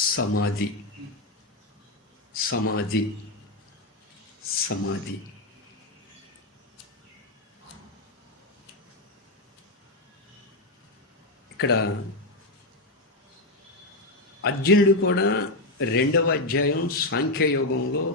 సమాధి సమాధి సమాధి ఇక్కడ అర్జునుడు కూడా 2వ అధ్యాయం సాంఖ్యయోగంలో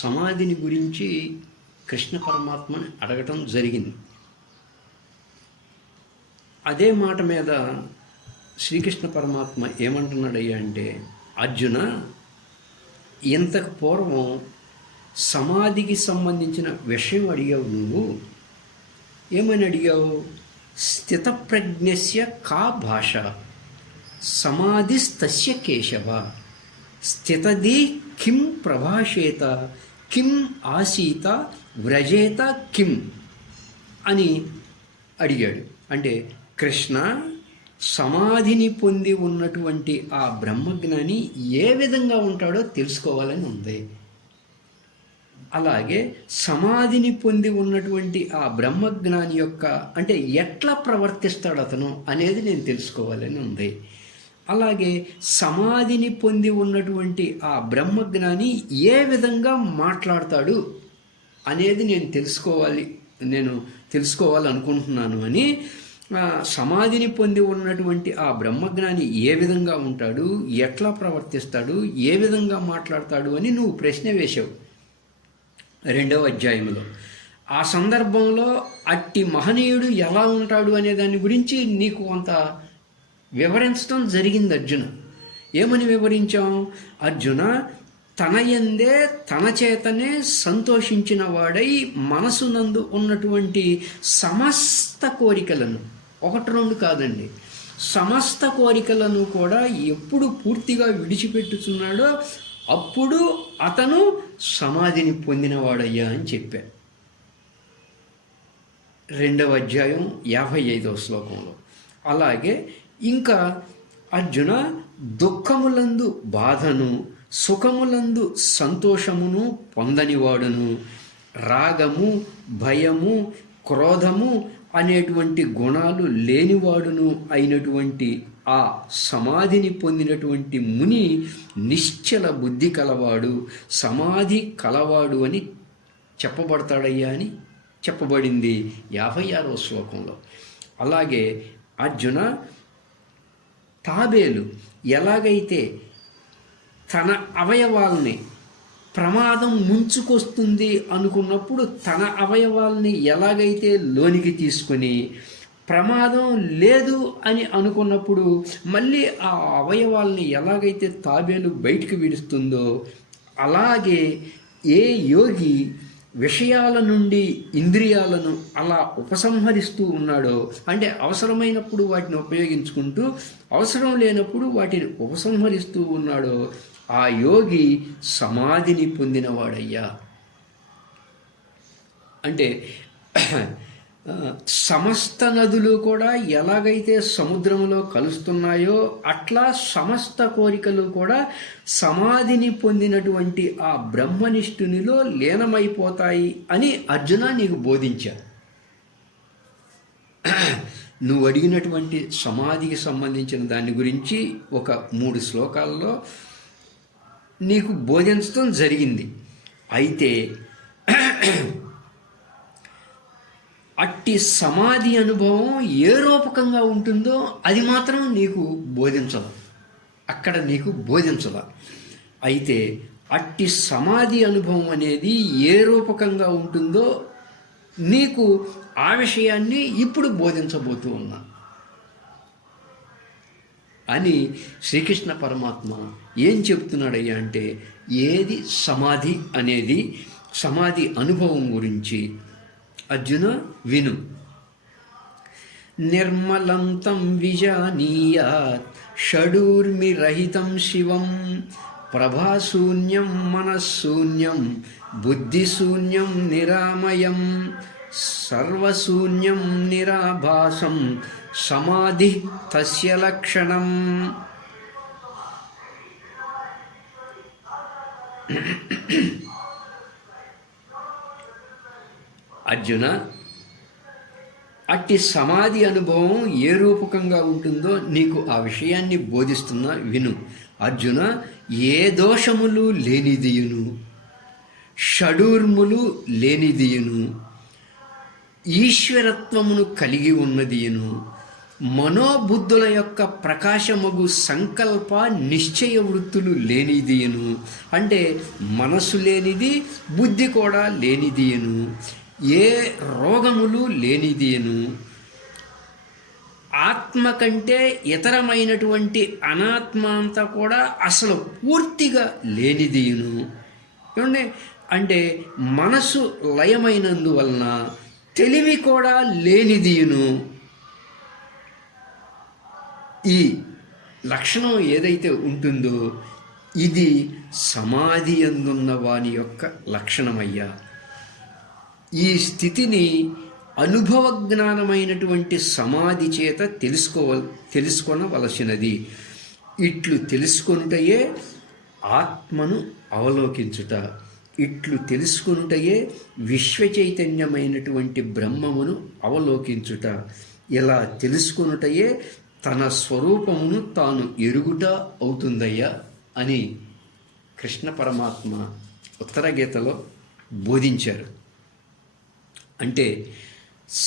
సమాధిని గురించి కృష్ణ పరమాత్మని అడగటం జరిగింది. అదే మాట మీద శ్రీకృష్ణ పరమాత్మ ఏమంటున్నాడయ్యా అంటే, అర్జున, ఇంతకు పూర్వం సమాధికి సంబంధించిన విషయం అడిగావు. నువ్వు ఏమని అడిగావు? స్థితప్రజ్ఞస్య కా భాష సమాధిస్తస్య కేశవ స్థితది కిం ప్రభాషేత కిం ఆసీత వ్రజేత కిం అని అడిగాడు. అంటే కృష్ణ, సమాధిని పొంది ఉన్నటువంటి ఆ బ్రహ్మజ్ఞాని ఏ విధంగా ఉంటాడో తెలుసుకోవాలని ఉంది. అలాగే సమాధిని పొంది ఉన్నటువంటి ఆ బ్రహ్మజ్ఞాని యొక్క అంటే ఎట్లా ప్రవర్తిస్తాడు అతను అనేది నేను తెలుసుకోవాలని ఉంది. అలాగే సమాధిని పొంది ఉన్నటువంటి ఆ బ్రహ్మజ్ఞాని ఏ విధంగా మాట్లాడతాడు అనేది నేను తెలుసుకోవాలనుకుంటున్నాను అని. సమాధిని పొంది ఉన్నటువంటి ఆ బ్రహ్మజ్ఞాని ఏ విధంగా ఉంటాడు, ఎట్లా ప్రవర్తిస్తాడు, ఏ విధంగా మాట్లాడతాడు అని నువ్వు ప్రశ్న వేశావు 2వ అధ్యాయంలో. ఆ సందర్భంలో అట్టి మహనీయుడు ఎలా ఉంటాడు అనే దాని గురించి నీకు కొంత వివరించడం జరిగింది అర్జున. ఏమని వివరించాం? అర్జున, తన యందే తన చేతనే సంతోషించిన వాడై మనసునందు ఉన్నటువంటి సమస్త కోరికలను, 1-2 కాదండి, సమస్త కోరికలను కూడా ఎప్పుడు పూర్తిగా విడిచిపెట్టుచున్నాడో అప్పుడు అతను సమాధిని పొందినవాడయ్యా అని చెప్పాడు 2వ అధ్యాయం 55వ శ్లోకంలో. అలాగే ఇంకా అర్జున, దుఃఖములందు బాధను, సుఖములందు సంతోషమును పొందనివాడును, రాగము, భయము, క్రోధము అనేటువంటి గుణాలు లేనివాడును అయినటువంటి ఆ సమాధిని పొందినటువంటి ముని నిశ్చల బుద్ధి కలవాడు, సమాధి కలవాడు అని చెప్పబడతాడయ్యా అని చెప్పబడింది 56వ శ్లోకంలో. అలాగే అర్జున, తాబేలు ఎలాగైతే తన అవయవాల్ని ప్రమాదం ముంచుకొస్తుంది అనుకున్నప్పుడు తన అవయవాల్ని ఎలాగైతే లోనికి తీసుకొని ప్రమాదం లేదు అని అనుకున్నప్పుడు మళ్ళీ ఆ అవయవాల్ని ఎలాగైతే తాబేలు బయటికి విడుస్తుందో, అలాగే ఏ యోగి విషయాల నుండి ఇంద్రియాలను అలా ఉపసంహరిస్తూ ఉన్నాడో, అంటే అవసరమైనప్పుడు వాటిని ఉపయోగించుకుంటూ అవసరం లేనప్పుడు వాటిని ఉపసంహరిస్తూ ఉన్నాడో, ఆ యోగి సమాధిని పొందినవాడయ్యా. అంటే సమస్త నదులు కూడా ఎలాగైతే సముద్రంలో కలుస్తున్నాయో అట్లా సమస్త కోరికలు కూడా సమాధిని పొందినటువంటి ఆ బ్రహ్మనిష్ఠునిలో లీనమైపోతాయి అని అర్జున నీకు బోధించారు. నువ్వు అడిగినటువంటి సమాధికి సంబంధించిన దాని గురించి ఒక 3 శ్లోకాల్లో నీకు బోధించడం జరిగింది. అయితే అట్టి సమాధి అనుభవం ఏ రూపకంగా ఉంటుందో అది మాత్రం నీకు బోధించదు, అక్కడ నీకు బోధించదు. అయితే అట్టి సమాధి అనుభవం అనేది ఏ రూపకంగా ఉంటుందో నీకు ఆ విషయాన్ని ఇప్పుడు బోధించబోతూ ఉన్నా అని శ్రీకృష్ణ పరమాత్మ ఏం చెప్తున్నాడయ్యా అంటే, ఏది సమాధి అనేది, సమాధి అనుభవం గురించి అర్జున విను. నిర్మలం తం విజానీయాత్ షడూర్మిరహితం శివం ప్రభాశూన్యం మనఃశూన్యం బుద్ధిశూన్యం నిరామయం సర్వశూన్యం నిరాభాసం సమాధి తస్య లక్షణం. అర్జున, అట్టి సమాధి అనుభవం ఏ రూపకంగా ఉంటుందో నీకు ఆ విషయాన్ని బోధిస్తున్నా విను. అర్జున, ఏ దోషములు లేనిదియును, షడూర్ములు లేనిదియును, ఈశ్వరత్వమును కలిగి ఉన్నదియును, మనోబుద్ధుల యొక్క ప్రకాశమగు సంకల్ప నిశ్చయ వృత్తులు లేనిదియును, అంటే మనసు లేనిది, బుద్ధి కూడా లేనిదియును, ఏ రోగములు లేనిదియును, ఆత్మ కంటే ఇతరమైనటువంటి అనాత్మ అంతా కూడా అసలు పూర్తిగా లేనిదియును. ఏమంటే అంటే మనసు లయమైనందువలన తెలివి కూడా లేనిదియును. ఈ లక్షణం ఏదైతే ఉంటుందో ఇది సమాధి అందున్న వాని యొక్క లక్షణమయ్యా. ఈ స్థితిని అనుభవ జ్ఞానమైనటువంటి సమాధి చేత తెలుసుకొనవలసినది. ఇట్లు తెలుసుకొనుటయే ఆత్మను అవలోకించుట. ఇట్లు తెలుసుకొనుటయే విశ్వచైతన్యమైనటువంటి బ్రహ్మమును అవలోకించుట. ఇలా తెలుసుకొనుటయే తన స్వరూపమును తాను ఎరుగుట అవుతుందయ్యా అని కృష్ణ పరమాత్మ ఉత్తర గీతలో బోధించారు. అంటే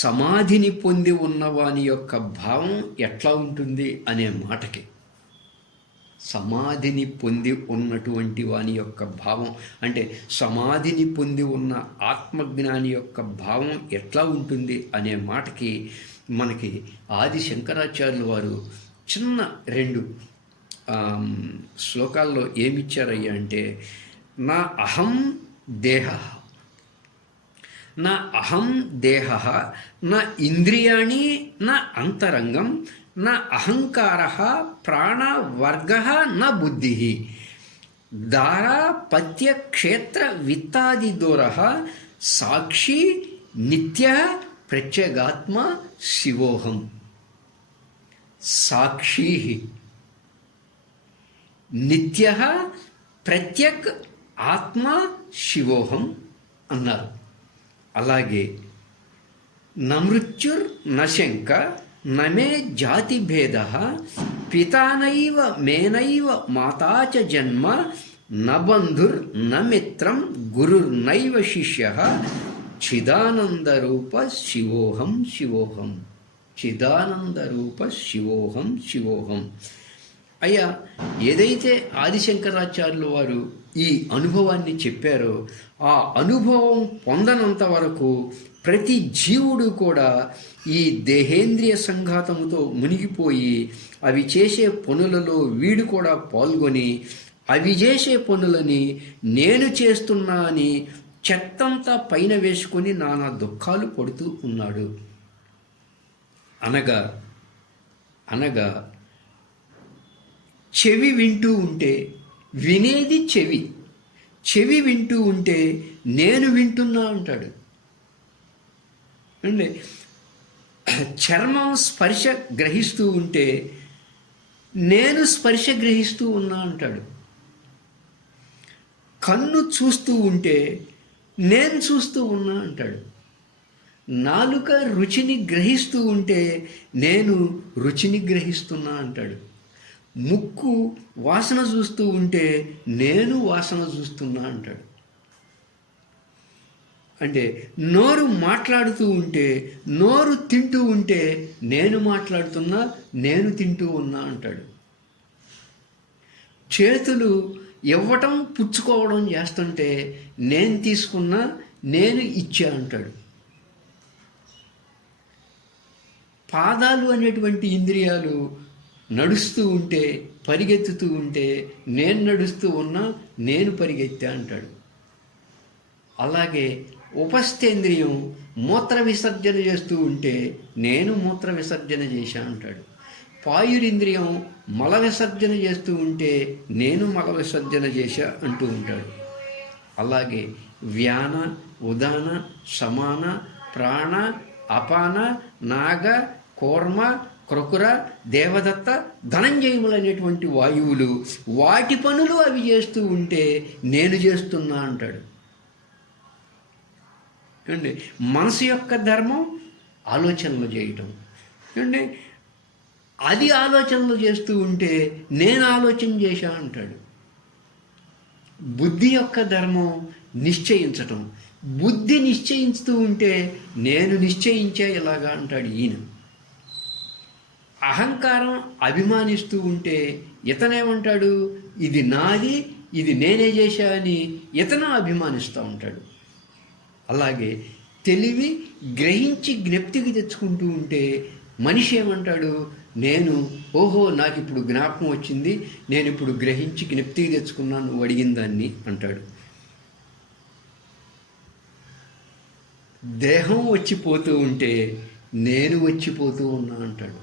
సమాధిని పొంది ఉన్నవాని యొక్క భావం ఎట్లా ఉంటుంది అనే మాటకి, సమాధిని పొంది ఉన్నటువంటి వాని యొక్క భావం అంటే సమాధిని పొంది ఉన్న ఆత్మజ్ఞాని యొక్క భావం ఎట్లా ఉంటుంది అనే మాటకి మనకి ఆది శంకరాచార్యులు వారు చిన్న 2 శ్లోకాల్లో ఏమిచ్చారయ్యా అంటే, నా అహం దేహ, నా అహం దేహ, నా ఇంద్రియాణి, నా అంతరంగం, నా అహంకార, ప్రాణవర్గ, నా బుద్ధి, దారా పత్య క్షేత్ర విత్తాది దూర, సాక్షి నిత్య ప్రత్యేగాత్మ శివోహం. సాక్షి నిత్య ప్రత్యేక్ ఆత్మ శివోహం అన్నారు. అలాగే నమృత్యుర్ నశంక నమే జాతి భేద పితానైవ మేనైవ మాతా చ జన్మ నబంధుర్ నమిత్రం గురుర్నైవ శిష్య చిదానందరూప శివోహం శివోహం. చిదానందరూప శివోహం శివోహం. అయ్యా, ఏదైతే ఆదిశంకరాచార్యులు వారు ఈ అనుభవాన్ని చెప్పారో ఆ అనుభవం పొందనంత వరకు ప్రతి జీవుడు కూడా ఈ దేహేంద్రియ సంఘాతముతో మునిగిపోయి అవి చేసే పనులలో వీడు కూడా పాల్గొని అవి చేసే పనులని నేను చేస్తున్నా అని చెత్తంతా పైన వేసుకొని నానా దుఃఖాలు పడుతూ ఉన్నాడు. అనగా అనగా చెవి వింటూ ఉంటే, వినేది చెవి, చెవి వింటూ ఉంటే నేను వింటున్నా అంటాడు. అంటే చర్మం స్పర్శ గ్రహిస్తూ ఉంటే నేను స్పర్శ గ్రహిస్తూ ఉన్నా అంటాడు. కన్ను చూస్తూ ఉంటే నేను చూస్తూ ఉన్నా అంటాడు. నాలుక రుచిని గ్రహిస్తూ ఉంటే నేను రుచిని గ్రహిస్తున్నా అంటాడు. ముక్కు వాసన చూస్తూ ఉంటే నేను వాసన చూస్తున్నా అంటాడు. అంటే నోరు మాట్లాడుతూ ఉంటే, నోరు తింటూ ఉంటే నేను మాట్లాడుతున్నా, నేను తింటూ ఉన్నా అంటాడు. చేతులు ఇవ్వటం పుచ్చుకోవడం చేస్తుంటే నేను తీసుకున్నా, నేను ఇచ్చా అంటాడు. పాదాలు అనేటువంటి ఇంద్రియాలు నడుస్తూ ఉంటే, పరిగెత్తుతూ ఉంటే నేను నడుస్తూ ఉన్నా, నేను పరిగెత్తా అంటాడు. అలాగే ఉపస్థేంద్రియం మూత్ర విసర్జన చేస్తూ ఉంటే నేను మూత్ర విసర్జన చేశా అంటాడు. పాయురింద్రియం మల విసర్జన చేస్తూ ఉంటే నేను మల విసర్జన చేశా అంటూ ఉంటాడు. అలాగే వ్యాన, ఉదాన, సమాన, ప్రాణ, అపాన, నాగ, కూర్మ, క్రకుర, దేవదత్త, ధనంజయములు అనేటువంటి వాయువులు వాటి పనులు అవి చేస్తూ ఉంటే నేను చేస్తున్నా అంటాడు. అండి మనసు యొక్క ధర్మం ఆలోచనలు చేయటం. చూడండి, అది ఆలోచనలు చేస్తూ ఉంటే నేను ఆలోచన చేశా అంటాడు. బుద్ధి యొక్క ధర్మం నిశ్చయించటం. బుద్ధి నిశ్చయిస్తూ ఉంటే నేను నిశ్చయించా ఇలాగా అంటాడు ఈయన. అహంకారం అభిమానిస్తూ ఉంటే ఇతనేమంటాడు, ఇది నాది, ఇది నేనే చేశా అని ఇతను అభిమానిస్తూ ఉంటాడు. అలాగే తెలివి గ్రహించి జ్ఞప్తికి తెచ్చుకుంటూ ఉంటే మనిషి ఏమంటాడు, నేను ఓహో నాకు ఇప్పుడు జ్ఞాపకం వచ్చింది, నేను ఇప్పుడు గ్రహించి జ్ఞప్తికి తెచ్చుకున్నాను నువ్వు అడిగిన దాన్ని అంటాడు. దేహం వచ్చిపోతూ ఉంటే నేను వచ్చిపోతూ ఉన్నా అంటాడు.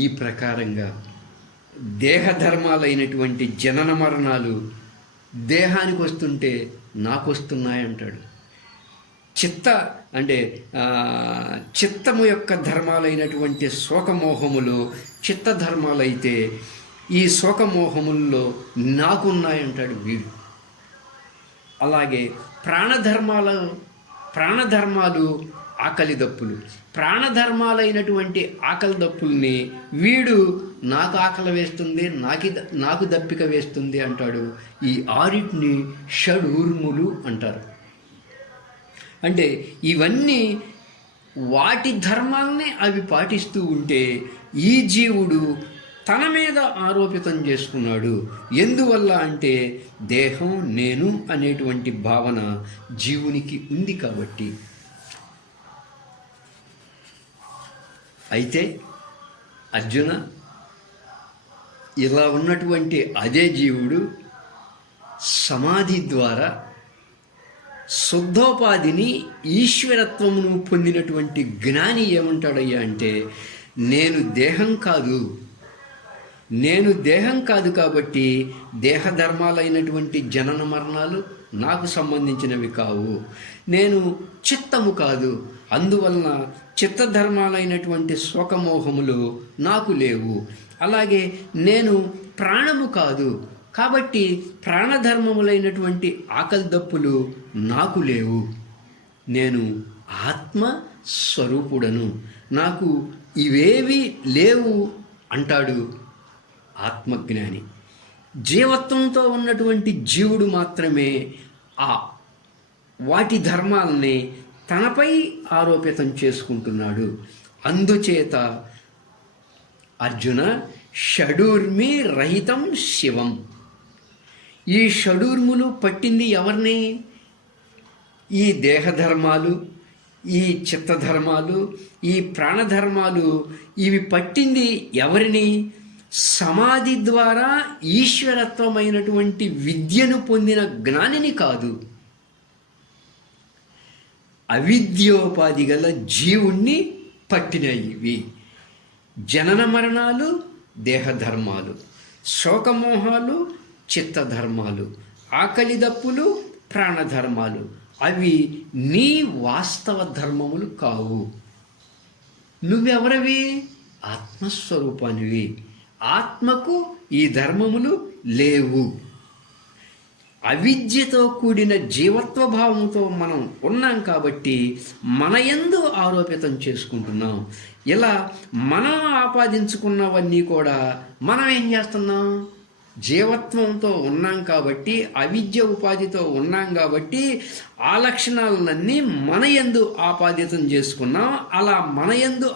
ఈ ప్రకారంగా దేహధర్మాలైనటువంటి జనన మరణాలు దేహానికి వస్తుంటే నాకు వస్తున్నాయంటాడు. చిత్తము యొక్క ధర్మాలైనటువంటి శోకమోహములు చిత్తధర్మాలైతే ఈ శోకమోహముల్లో నాకున్నాయంటాడు వీడు. అలాగే ప్రాణధర్మాలు ఆకలి దప్పులు. ప్రాణధర్మాలైనటువంటి ఆకలి దప్పుల్ని వీడు నాకు ఆకలి వేస్తుంది, నాకు దప్పిక వేస్తుంది అంటాడు. ఈ ఆరిటిని షడూర్ములు అంటారు. అంటే ఇవన్నీ వాటి ధర్మాల్ని అవి పాటిస్తూ ఉంటే ఈ జీవుడు తన మీద ఆరోపితం చేసుకున్నాడు. ఎందువల్ల అంటే దేహం నేను అనేటువంటి భావన జీవునికి ఉంది కాబట్టి. అయితే అర్జున, ఇలా ఉన్నటువంటి అదే జీవుడు సమాధి ద్వారా శుద్ధోపాధిని ఈశ్వరత్వమును పొందినటువంటి జ్ఞాని ఏమంటాడయ్యా అంటే, నేను దేహం కాదు కాబట్టి దేహధర్మాలైనటువంటి జనన మరణాలు నాకు సంబంధించినవి కావు. నేను చిత్తము కాదు, అందువలన చిత్తధర్మాలైనటువంటి శోకమోహములు నాకు లేవు. అలాగే నేను ప్రాణము కాదు కాబట్టి ప్రాణధర్మములైనటువంటి ఆకలి దప్పులు నాకు లేవు. నేను ఆత్మస్వరూపుడను, నాకు ఇవేవి లేవు అంటాడు ఆత్మజ్ఞాని. జీవత్వంతో ఉన్నటువంటి జీవుడు మాత్రమే వాటి ధర్మాలని తనపై ఆరోపితం చేసుకుంటున్నాడు. అందుచేత అర్జున, షడూర్మి రహితం శివం. ఈ షడూర్ములు పట్టింది ఎవరిని? ఈ దేహధర్మాలు, ఈ చిత్తధర్మాలు, ఈ ప్రాణధర్మాలు, ఇవి పట్టింది ఎవరిని? సమాధి ద్వారా ఈశ్వరత్వమైనటువంటి విద్యను పొందిన జ్ఞానిని కాదు, అవిద్యోపాధి గల జీవుణ్ణి పట్టినవి. జనన మరణాలు దేహధర్మాలు, శోకమోహాలు చిత్తధర్మాలు, ఆకలి దప్పులు ప్రాణధర్మాలు, అవి నీ వాస్తవ ధర్మములు కావు. నువ్వెవరవి? ఆత్మస్వరూపానివి. ఆత్మకు ఈ ధర్మములు లేవు. అవిద్యతో కూడిన జీవత్వ భావంతో మనం ఉన్నాం కాబట్టి మన యందు ఆరోపితం చేసుకుంటున్నాం. ఇలా మనం ఆపాదించుకున్నవన్నీ కూడా మనం ఏం చేస్తున్నాం? జీవత్వంతో ఉన్నాం కాబట్టి, అవిద్య ఉపాధితో ఉన్నాం కాబట్టి ఆ లక్షణాలన్నీ మన యందు ఆపాదితం చేసుకున్నాం. అలా మన యందు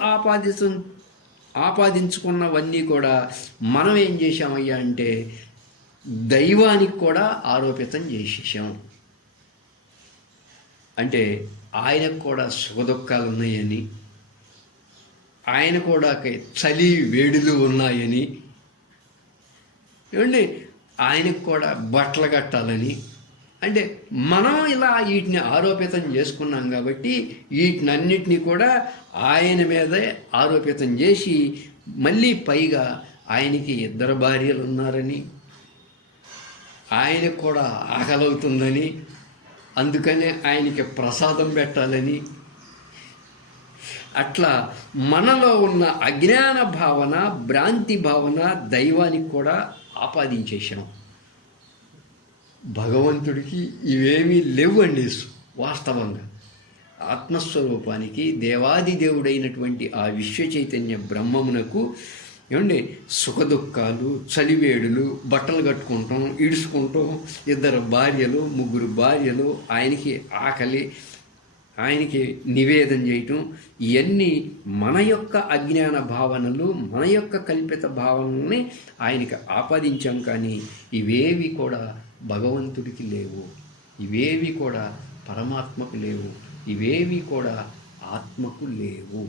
ఆపాదించుకున్నవన్నీ కూడా మనం ఏం చేశామయ్యా అంటే దైవానికి కూడా ఆరోపితం చేసేసాం. అంటే ఆయనకు కూడా సుఖదుఖాలు ఉన్నాయని, ఆయన కూడా చలి వేడులు ఉన్నాయని, ఏమండి ఆయనకు కూడా బట్టలు కట్టాలని, అంటే మనం ఇలా వీటిని ఆరోపితం చేసుకున్నాం కాబట్టి వీటినన్నిటినీ కూడా ఆయన మీదే ఆరోపితం చేసి మళ్ళీ పైగా ఆయనకి 2 భార్యలు ఉన్నారని, ఆయనకు కూడా ఆకలవుతుందని, అందుకనే ఆయనకి ప్రసాదం పెట్టాలని, అట్లా మనలో ఉన్న అజ్ఞాన భావన, భ్రాంతి భావన దైవానికి కూడా ఆపాదించేశాం. భగవంతుడికి ఇవేమీ లేవండి. వాస్తవంగా ఆత్మస్వరూపానికి దేవాది దేవుడైనటువంటి ఆ విశ్వ చైతన్య బ్రహ్మమునకు ఏమండి సుఖదుఖాలు, చలివేడులు, బట్టలు కట్టుకుంటాం, ఇడుచుకుంటాం, 2 భార్యలు 3 భార్యలు, ఆయనకి ఆకలి, ఆయనకి నివేదన చేయటం, ఇవన్నీ మన యొక్క అజ్ఞాన భావనలు, మన యొక్క కల్పిత భావనల్ని ఆయనకి ఆపాదించాం. కానీ ఇవేవి కూడా భగవంతుడికి లేవు, ఇవేవి కూడా పరమాత్మకు లేవు, ఇవేవి కూడా ఆత్మకు లేవు.